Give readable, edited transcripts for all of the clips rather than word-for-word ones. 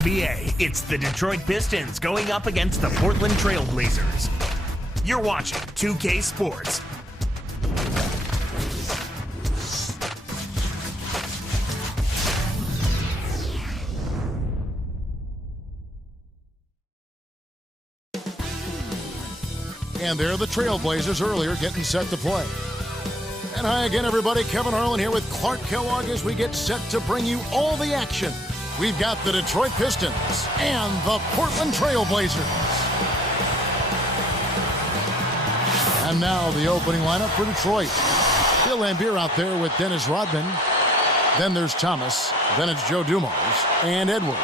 NBA. It's the Detroit Pistons going up against the Portland Trail Blazers. You're watching 2K Sports. And there are the Trailblazers earlier getting set to play. And hi again, everybody. Kevin Harlan here with Clark Kellogg as we get set to bring you all the action. We've got the Detroit Pistons and the Portland Trailblazers. And now the opening lineup for Detroit. Bill Laimbeer out there with Dennis Rodman. Then there's Thomas. Then it's Joe Dumars and Edwards.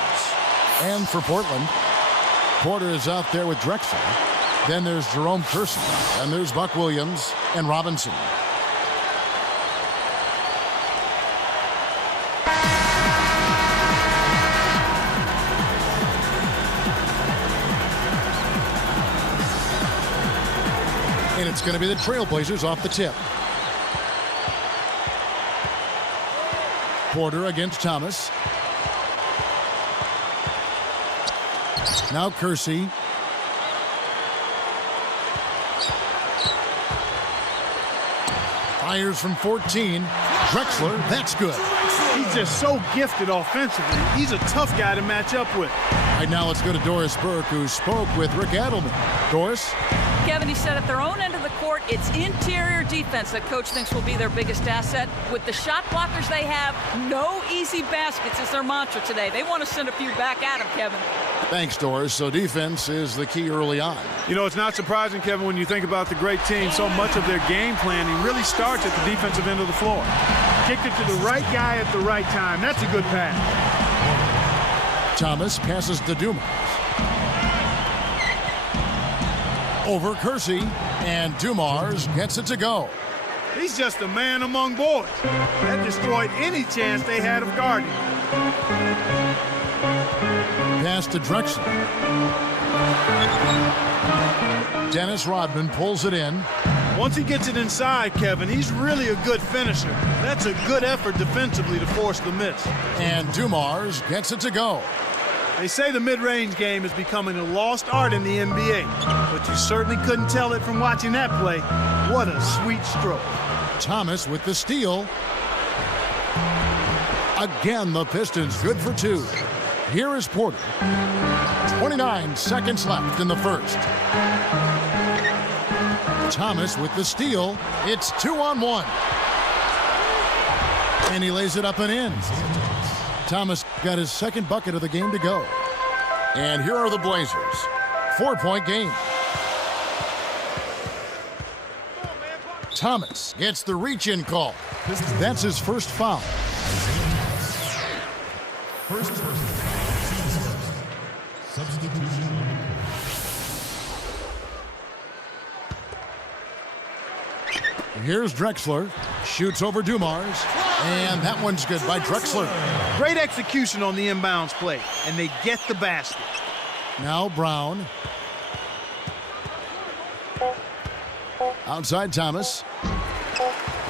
And for Portland, Porter is out there with Drexler. Then there's Jerome Kersey. And there's Buck Williams and Robinson. And it's going to be the Trailblazers off the tip. Porter against Thomas. Now Kersey. Fires from 14. Drexler, that's good. He's just so gifted offensively. He's a tough guy to match up with. Right now, let's go to Doris Burke, who spoke with Rick Adelman. Doris? Kevin, he said at their own end of the court, it's interior defense that coach thinks will be their biggest asset. With the shot blockers they have, no easy baskets is their mantra today. They want to send a few back at him, Kevin. Thanks, Doris. So defense is the key early on. You know, it's not surprising, Kevin, when you think about the great team. So much of their game planning really starts at the defensive end of the floor. Kicked it to the right guy at the right time. That's a good pass. Thomas passes to Dumars. Over Kersey, and Dumars gets it to go. He's just a man among boys. That destroyed any chance they had of guarding. Pass to Drexler. Dennis Rodman pulls it in. Once he gets it inside, Kevin, he's really a good finisher. That's a good effort defensively to force the miss. And Dumars gets it to go. They say the mid-range game is becoming a lost art in the NBA, but you certainly couldn't tell it from watching that play. What a sweet stroke. Thomas with the steal. Again, the Pistons good for two. Here is Porter. 29 seconds left in the first. Thomas with the steal. It's 2-on-1. And he lays it up and in. Thomas got his second bucket of the game to go. And here are the Blazers. 4-point game. Thomas gets the reach-in call. That's his first foul. First person. Substitution. Here's Drexler. Shoots over Dumars. And that one's good by Drexler. Great execution on the inbounds play, and they get the basket. Now Brown. Outside Thomas.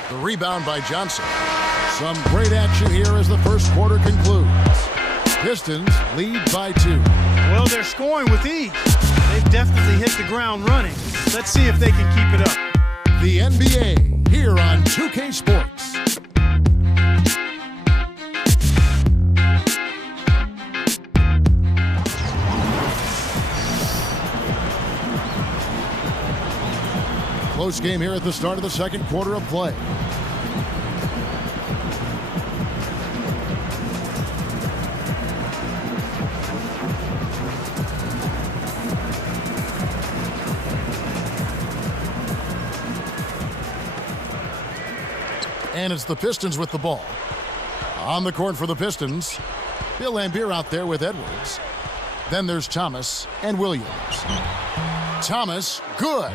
The rebound by Johnson. Some great action here as the first quarter concludes. Pistons lead by 2. Well, they're scoring with ease. They've definitely hit the ground running. Let's see if they can keep it up. The NBA here on 2K Sports. Close game here at the start of the second quarter of play. And it's the Pistons with the ball. On the court for the Pistons, Bill Laimbeer out there with Edwards. Then there's Thomas and Williams. Thomas, good.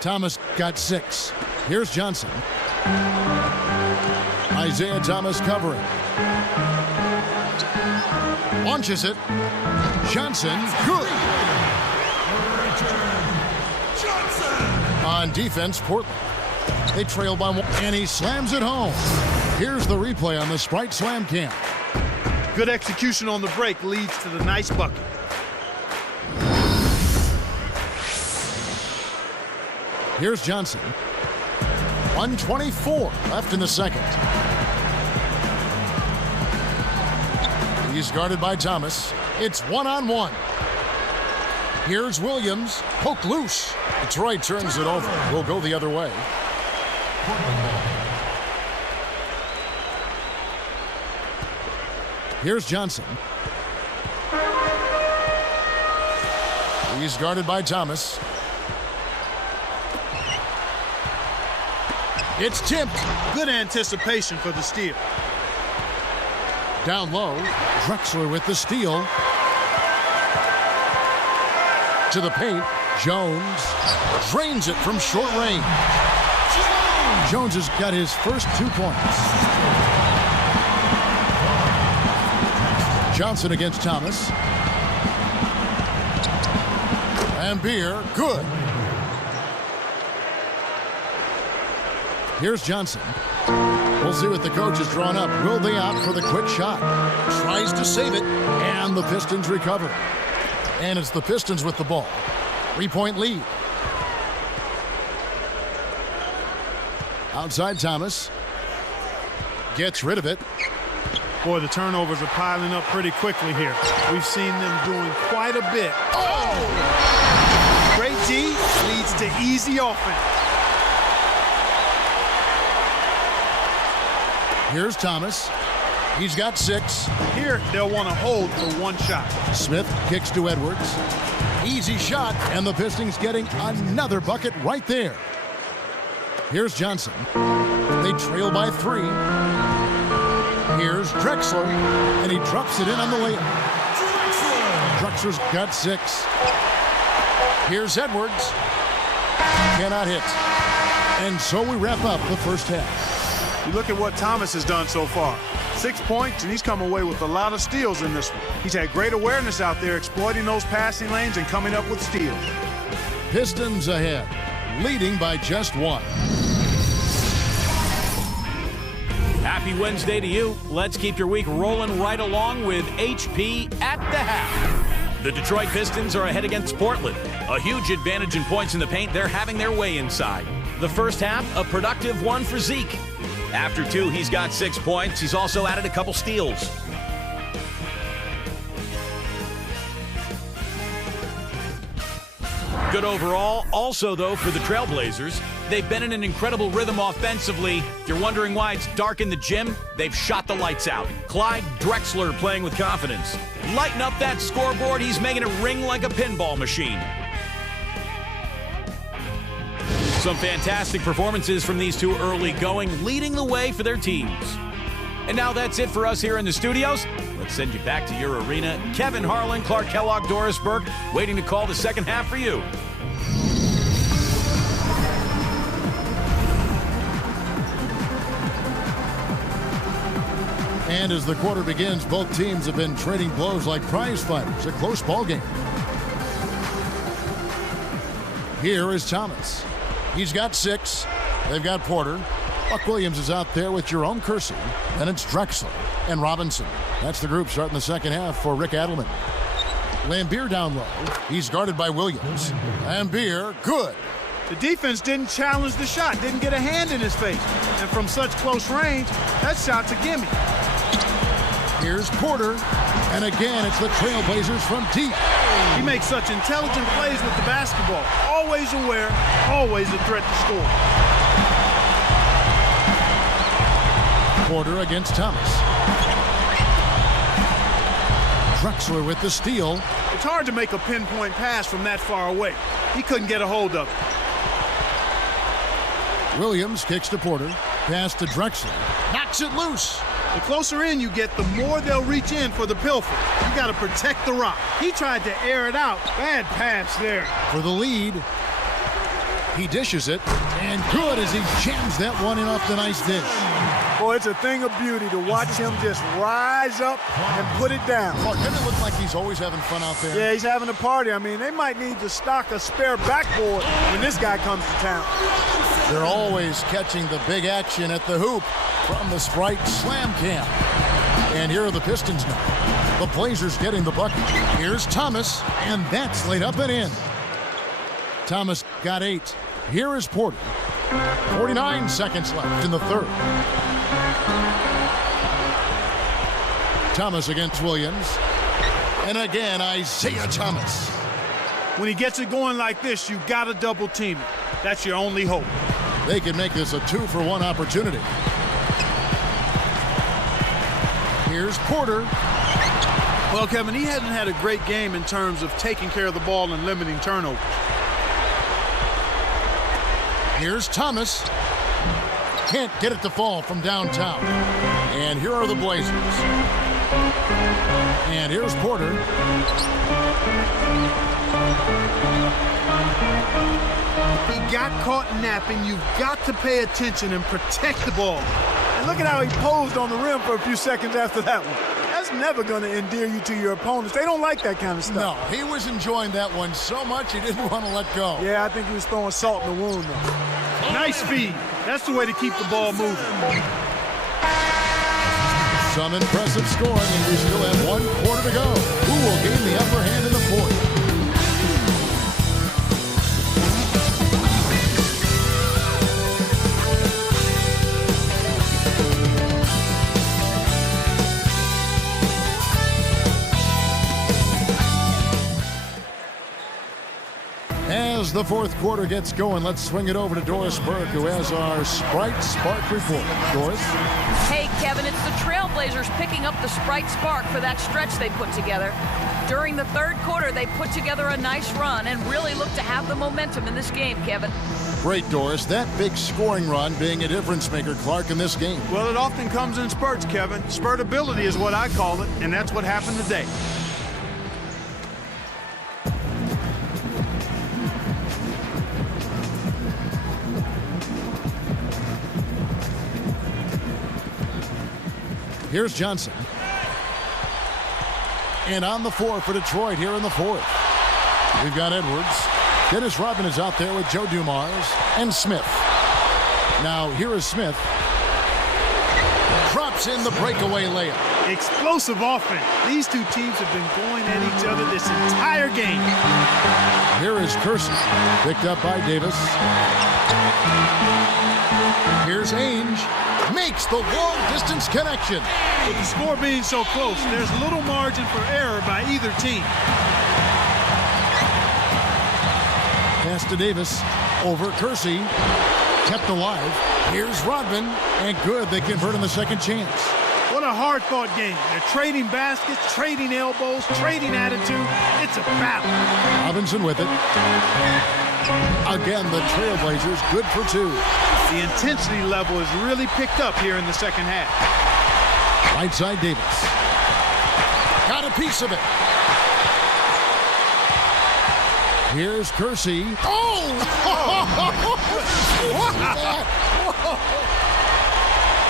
Thomas got 6. Here's Johnson. Isaiah Thomas covering. Launches it. Johnson, good. On defense, Portland. They trail by 1, and he slams it home. Here's the replay on the Sprite Slam Cam. Good execution on the break leads to the nice bucket. Here's Johnson. 1:24 left in the second. He's guarded by Thomas. It's one-on-one. Here's Williams. Poke loose. Detroit turns it over. We'll go the other way. Here's Johnson. He's guarded by Thomas. It's tipped. Good anticipation for the steal. Down low. Drexler with the steal. To the paint. Jones drains it from short range. Jones has got his first 2 points. Johnson against Thomas. And Beer, good. Here's Johnson. We'll see what the coach has drawn up. Will they opt for the quick shot? Tries to save it, and the Pistons recover. And it's the Pistons with the ball. 3-point lead. Outside Thomas. Gets rid of it. Boy, the turnovers are piling up pretty quickly here. We've seen them doing quite a bit. Oh! Great D leads to easy offense. Here's Thomas. He's got 6. Here, they'll want to hold for one shot. Smith kicks to Edwards. Easy shot, and the Pistons getting another bucket right there. Here's Johnson. They trail by 3. Here's Drexler, and he drops it in on the layup. Drexler's got 6. Here's Edwards. Cannot hit. And so we wrap up the first half. You look at what Thomas has done so far. 6 points, and he's come away with a lot of steals in this one. He's had great awareness out there, exploiting those passing lanes and coming up with steals. Pistons ahead, leading by just 1. Happy Wednesday to you. Let's keep your week rolling right along with HP at the half. The Detroit Pistons are ahead against Portland. A huge advantage in points in the paint. They're having their way inside. The first half, a productive one for Zeke. After 2, he's got 6 points. He's also added a couple steals. Good overall. Also, though, for the Trailblazers, they've been in an incredible rhythm offensively. If you're wondering why it's dark in the gym, they've shot the lights out. Clyde Drexler playing with confidence. Lighten up that scoreboard. He's making it ring like a pinball machine. Some fantastic performances from these two early going, leading the way for their teams. And now that's it for us here in the studios. Let's send you back to your arena. Kevin Harlan, Clark Kellogg, Doris Burke, waiting to call the second half for you. And as the quarter begins, both teams have been trading blows like prize fighters. A close ball game. Here is Thomas. He's got 6. They've got Porter. Buck Williams is out there with Jerome Kersey. And it's Drexler and Robinson. That's the group starting the second half for Rick Adelman. Lambier down low. He's guarded by Williams. Lambier, good. The defense didn't challenge the shot, didn't get a hand in his face. And from such close range, that shot's a gimme. Here's Porter. And again, it's the Trailblazers from deep. He makes such intelligent plays with the basketball. Always aware, always a threat to score. Porter against Thomas. Drexler with the steal. It's hard to make a pinpoint pass from that far away. He couldn't get a hold of it. Williams kicks to Porter. Pass to Drexler. Knocks it loose. The closer in you get, the more they'll reach in for the pilfer. You got to protect the rock. He tried to air it out. Bad pass there. For the lead. He dishes it. And good as he jams that one in off the nice dish. Boy, it's a thing of beauty to watch him just rise up and put it down. Clark, doesn't it look like he's always having fun out there? Yeah, he's having a party. I mean, they might need to stock a spare backboard when this guy comes to town. They're always catching the big action at the hoop from the Sprite Slam Camp. And here are the Pistons now. The Blazers getting the bucket. Here's Thomas, and that's laid up and in. Thomas got 8. Here is Porter. 49 seconds left in the third. Thomas against Williams. And again, Isaiah Thomas. When he gets it going like this, you got to double team it. That's your only hope. They can make this a 2-for-1 opportunity. Here's Porter. Well, Kevin, he hasn't had a great game in terms of taking care of the ball and limiting turnovers. Here's Thomas. Can't get it to fall from downtown. And here are the Blazers. And here's Porter. He got caught napping. You've got to pay attention and protect the ball. And look at how he posed on the rim for a few seconds after that one. That's never going to endear you to your opponents. They don't like that kind of stuff. No, he was enjoying that one so much he didn't want to let go. Yeah, I think he was throwing salt in the wound, though. Nice speed. That's the way to keep the ball moving. Some impressive scoring, and we still have 1 quarter to go. Who will gain the upper hand in the fourth? As the fourth quarter gets going, let's swing it over to Doris Burke, who has our Sprite Spark report. Doris? Hey, Kevin, it's the Trailblazers picking up the Sprite Spark for that stretch they put together. During the third quarter, they put together a nice run and really looked to have the momentum in this game, Kevin. Great, Doris. That big scoring run being a difference maker, Clark, in this game. Well, it often comes in spurts, Kevin. Spurtability is what I call it, and that's what happened today. Here's Johnson. And on the floor for Detroit here in the fourth. We've got Edwards. Dennis Rodman is out there with Joe Dumars and Smith. Now here is Smith. Drops in the breakaway layup. Explosive offense. These two teams have been going at each other this entire game. Here is Kersey. Picked up by Davis. Here's Ainge. Makes the long-distance connection. With the score being so close, there's little margin for error by either team. Pass to Davis. Over Kersey. Kept alive. Here's Rodman. And good, they convert on the second chance. What a hard-fought game. They're trading baskets, trading elbows, trading attitude. It's a battle. Robinson with it. Again, the Trailblazers good for 2. The intensity level has really picked up here in the second half. Right side Davis. Got a piece of it. Here's Kersey. Oh!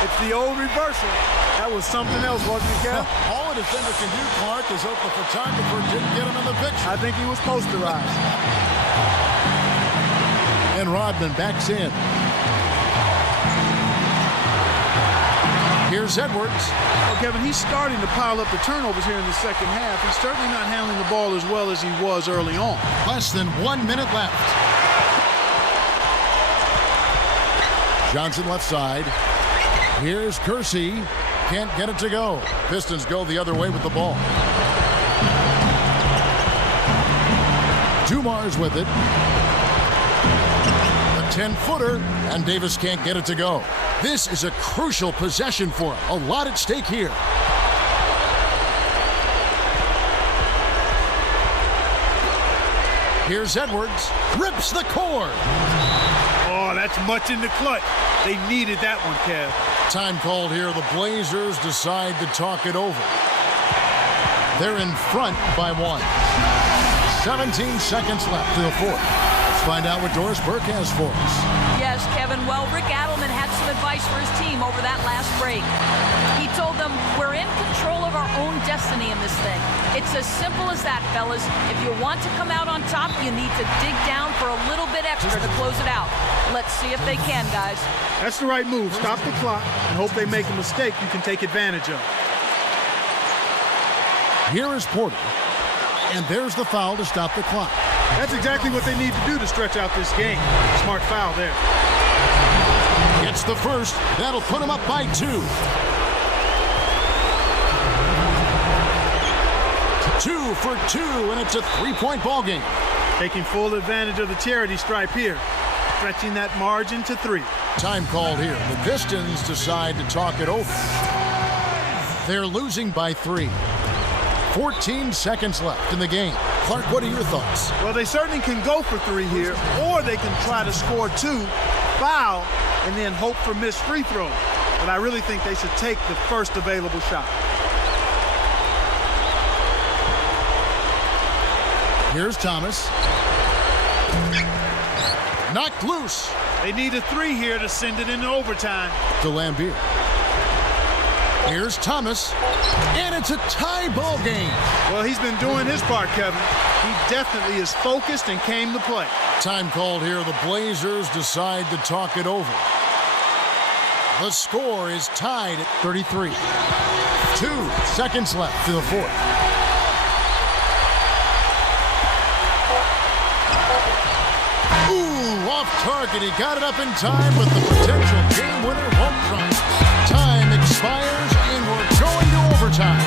It's the old reversal. That was something else, wasn't it, Cal? All a defender can do, Clark, is hope the photographer didn't get him in the picture. I think he was posterized. And Rodman backs in. Here's Edwards. Well, Kevin, he's starting to pile up the turnovers here in the second half. He's certainly not handling the ball as well as he was early on. Less than 1 minute left. Johnson left side. Here's Kersey. Can't get it to go. Pistons go the other way with the ball. Dumars with it. A 10-footer, and Davis can't get it to go. This is a crucial possession for him. A lot at stake here. Here's Edwards. Rips the cord. Oh, that's much in the clutch. They needed that one, Kev. Time called here. The Blazers decide to talk it over. They're in front by 1. 17 seconds left to the fourth. Let's find out what Doris Burke has for us. Yes, Kevin. Well, Rick Adelman had some advice for his team over that last break. He told them, we're in control of our own destiny in this thing. It's as simple as that, fellas. If you want to come out on top, you need to dig down for a little bit extra to close it out. Let's see if they can, guys. That's the right move. Stop the clock and hope they make a mistake you can take advantage of. Here is Porter. And there's the foul to stop the clock. That's exactly what they need to do to stretch out this game. Smart foul there. Gets the first. That'll put him up by 2. 2 for 2, and it's a 3-point ball game. Taking full advantage of the charity stripe here. Stretching that margin to 3. Time called here. The Pistons decide to talk it over. They're losing by 3. 14 seconds left in the game. Clark, what are your thoughts? Well, they certainly can go for 3 here, or they can try to score 2, foul, and then hope for missed free throws. But I really think they should take the first available shot. Here's Thomas. Knocked loose. They need a 3 here to send it into overtime. To Lambier. Here's Thomas. And it's a tie ball game. Well, he's been doing his part, Kevin. He definitely is focused and came to play. Time called here. The Blazers decide to talk it over. The score is tied at 33. 2 seconds left to the fourth. Ooh, off target. He got it up in time, but the potential game winner won't come. Time expires, and we're going to overtime.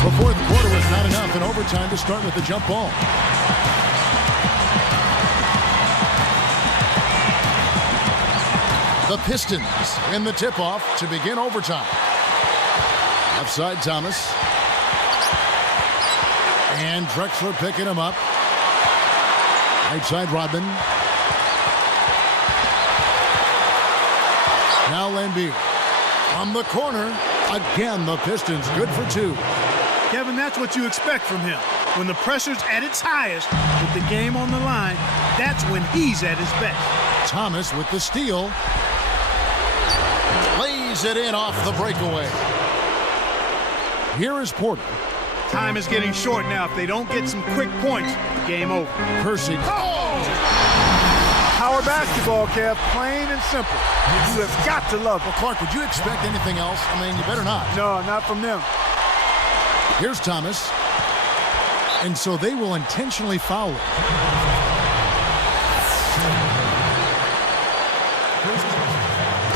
The fourth quarter was not enough in overtime to start with the jump ball. The Pistons in the tip-off to begin overtime. Left side, Thomas. And Drexler picking him up. Right side, Rodman. Now Lambier. From the corner. Again, the Pistons good for 2. Kevin, that's what you expect from him. When the pressure's at its highest, with the game on the line, that's when he's at his best. Thomas with the steal. Lays it in off the breakaway. Here is Porter. Time is getting short now. If they don't get some quick points, game over. Percy. Oh! Power basketball, Kev. Plain and simple. You have got to love it. Well, Clark, would you expect anything else? I mean, you better not. No, not from them. Here's Thomas. And so they will intentionally foul him.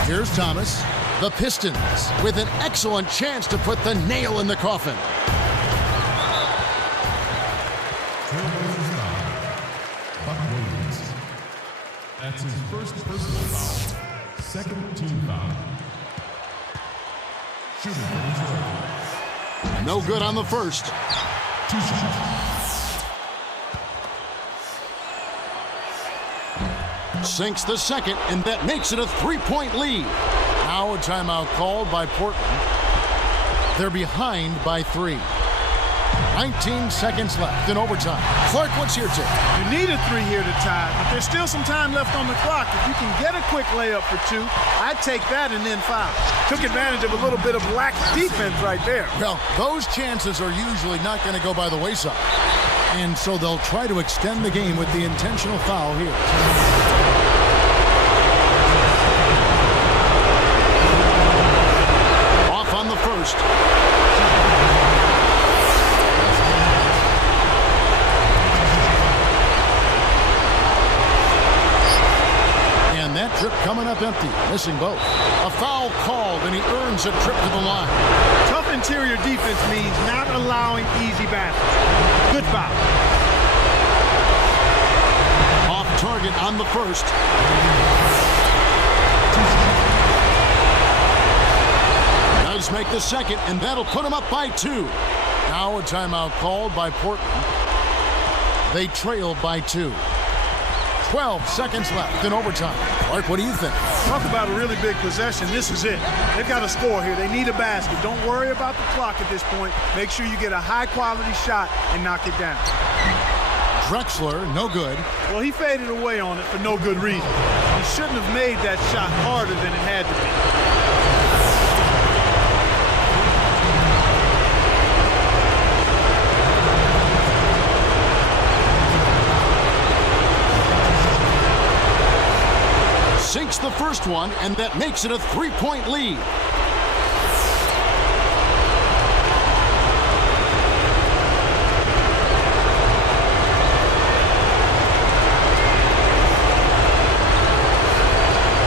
Here's Thomas. The Pistons with an excellent chance to put the nail in the coffin. Buck Williams. That's his first personal foul. Second team foul. Shooting for Detroit. No good on the first. 2 shots. Sinks the second, and that makes it a 3-point lead. Now a timeout called by Portland. They're behind by 3. 19 seconds left in overtime. Clark, what's your take? You need a 3 here to tie, but there's still some time left on the clock. If you can get a quick layup for 2, I'd take that and then foul. Took advantage of a little bit of lax defense right there. Well, those chances are usually not going to go by the wayside. And so they'll try to extend the game with the intentional foul here. Off on the first. And that trip coming up empty, missing both. A foul called, and he earns a trip to the line. Tough interior defense means not allowing easy baskets. Good foul. Off target on the first. Does make the second, and that'll put him up by 2. Now a timeout called by Portland. They trail by 2. 12 seconds left in overtime. Clark, what do you think? Talk about a really big possession. This is it. They've got to score here. They need a basket. Don't worry about the clock at this point. Make sure you get a high-quality shot and knock it down. Drexler, no good. Well, he faded away on it for no good reason. He shouldn't have made that shot harder than it had to be. sinks the first one, and that makes it a 3-point lead.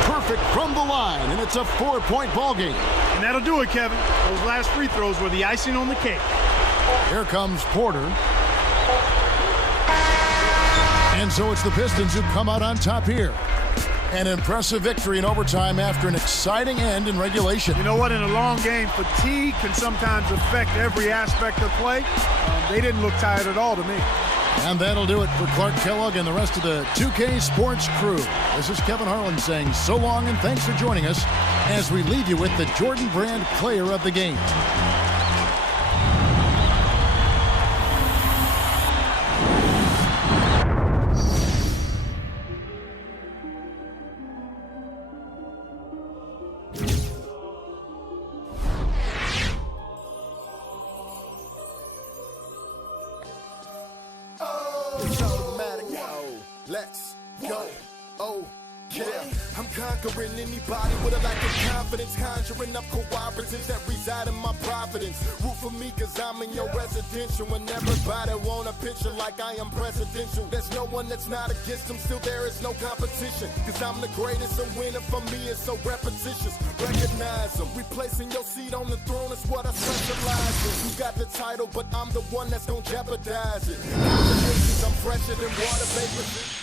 Perfect from the line, and it's a 4-point ball game. And that'll do it, Kevin. Those last free throws were the icing on the cake. Here comes Porter. And so it's the Pistons who come out on top here. An impressive victory in overtime after an exciting end in regulation. You know what? In a long game, fatigue can sometimes affect every aspect of play. They didn't look tired at all to me. And that'll do it for Clark Kellogg and the rest of the 2K Sports crew. This is Kevin Harlan saying so long and thanks for joining us as we leave you with the Jordan Brand Player of the Game. It's automatic. Let's go. Oh, yeah. I'm conquering anybody with a lack of confidence, conjuring up cooperatives that reside in my providence. Root for me cause I'm in your residential, and everybody want a picture like I am presidential. There's no one that's not against them, still there is no competition, cause I'm the greatest, and winning for me is so repetitious. Recognize them, replacing your seat on the throne is what I specialize in. You got the title, but I'm the one that's gonna jeopardize it. I'm fresher than water vapor.